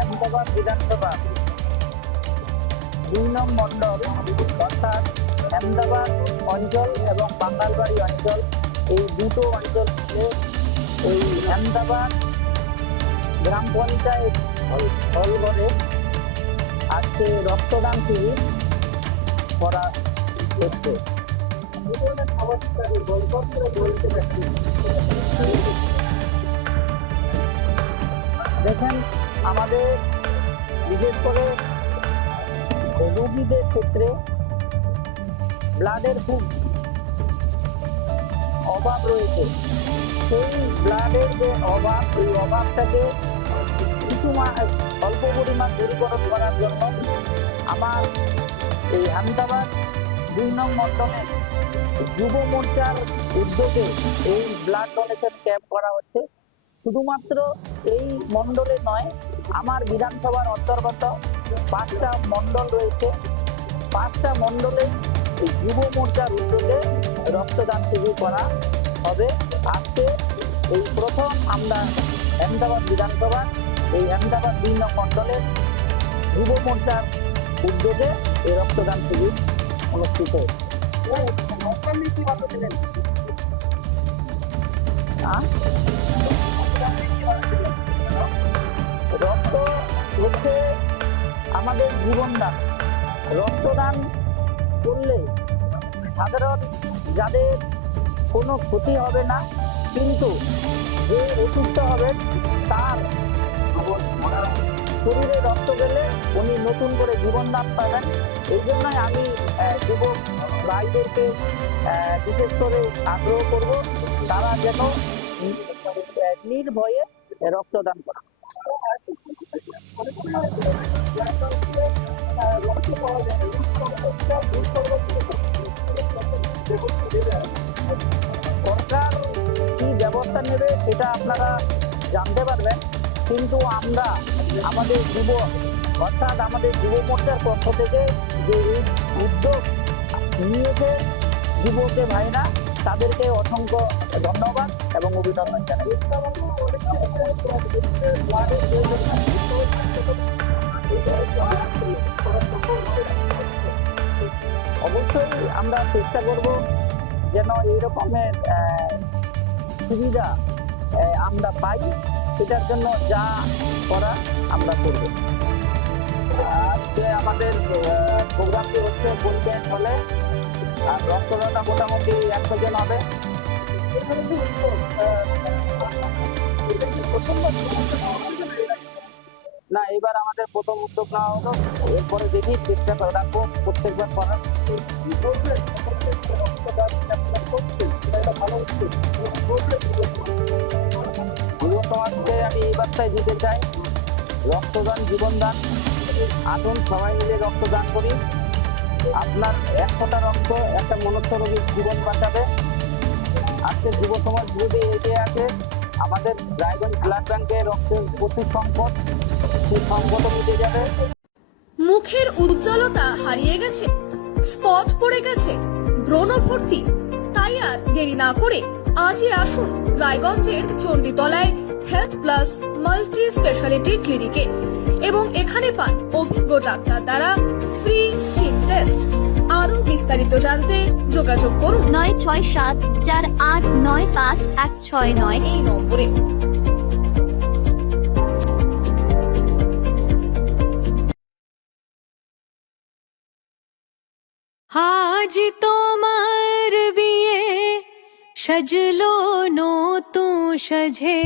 আহমেদাবাদ বিধানসভা ২ নং মন্ডল অর্থাৎ আহমেদাবাদ অঞ্চল এবং বাঙ্গালবাড়ি অঞ্চল, এই দুটো অঞ্চল মিলে এই আহমেদাবাদ গ্রাম পঞ্চায়েত হলঘরে আজকে রক্তদান শিবির করা হচ্ছে। দেখেন, আমাদের বিশেষ করে রোগীদের ক্ষেত্রে ব্লাডের খুব অভাব রয়েছে। সেই ব্লাডের যে অভাব, এই অভাবটাকে কিছু অল্প পরিমাণ দূরীকরণ করার জন্য আমার এই আহমেদাবাদ ২ নং মন্ডলে যুব মোর্চার উদ্যোগে এই ব্লাড ডোনেশন ক্যাম্প করা হচ্ছে। শুধুমাত্র এই মন্ডলে নয়, আমার বিধানসভার অন্তর্গত ৫টা মন্ডল রয়েছে। ৫টা মন্ডলে এই যুব মোর্চার উদ্যোগে রক্তদান শিবির করা হবে। আজকে এই প্রথম আমরা আহমেদাবাদ বিধানসভা এই আহমেদাবাদ ২ নং মন্ডলের যুব মোর্চার উদ্যোগে এই রক্তদান শিবির অনুষ্ঠিত হয়েছে। রক্ত হচ্ছে আমাদের জীবনদান। রক্তদান করলে সাধারণ যাদের কোনো ক্ষতি হবে না, কিন্তু যে অসুস্থ হবেন তার শরীরে রক্ত গেলে উনি নতুন করে জীবনদান পাবেন। এই জন্যই আমি যুবক ভাইদেরকে বিশেষ করে আগ্রহ করব, তারা যেন নির্ভয়ে রক্তদান করে। সরকার কি ব্যবস্থা নেবে সেটা আপনারা জানতে পারবেন, কিন্তু আমরা আমাদের অর্থাৎ আমাদের যুব মোর্চার পক্ষ থেকে যে উদ্যোগ নিয়েছে যুবকে ভাইরা, তাদেরকে অসংখ্য ধন্যবাদ এবং অভিনন্দন জানাই। অবশ্যই আমরা চেষ্টা করব যেন এই রকমের সুবিধা আমরা পাই, সেটার জন্য যা করা আমরা করব। আজকে আমাদের প্রোগ্রামটি হচ্ছে পঞ্চায়েত হলে, আর রক্তদাতা মোটামুটি 100 জন হবে। না, এবার আমাদের প্রথম উদ্যোগ নেওয়া হলো, এরপরে দেখি চেষ্টা করে রাখবো প্রত্যেকবার করার। যুব সমাজকে আমি এই বার্তায় দিতে চাই, রক্তদান জীবনদান। আসুন সবাই মিলে রক্তদান করি। আপনার 100টা রক্ত একটা মনুষ্য রোগীর জীবন বাঁচাবে। আজকে যুব সমাজ যদি এগিয়ে আছে, আমাদের রায়গঞ্জ ব্লাড ব্যাংকে রক্তের প্রচুর সংকট, সেই সংকটও মিটে যাবে। মুখের উজ্জ্বলতা হারিয়ে গেছে, স্পট পড়ে গেছে, ব্রণ ভর্তি, তাই আর দেরি না করে আজই আসুন রায়গঞ্জের চণ্ডীতলায় হেলথ প্লাস মাল্টি স্পেশালিটি ক্লিনিকে এবং এখানে পান অভিজ্ঞ ডাক্তার দ্বারা ফ্রি স্কিন টেস্ট। আরো বিস্তারিত জানতে যোগাযোগ করুন 9674895169 এই নম্বরে। আজ তোমার বিয়ে সাজলো নতুন সাজে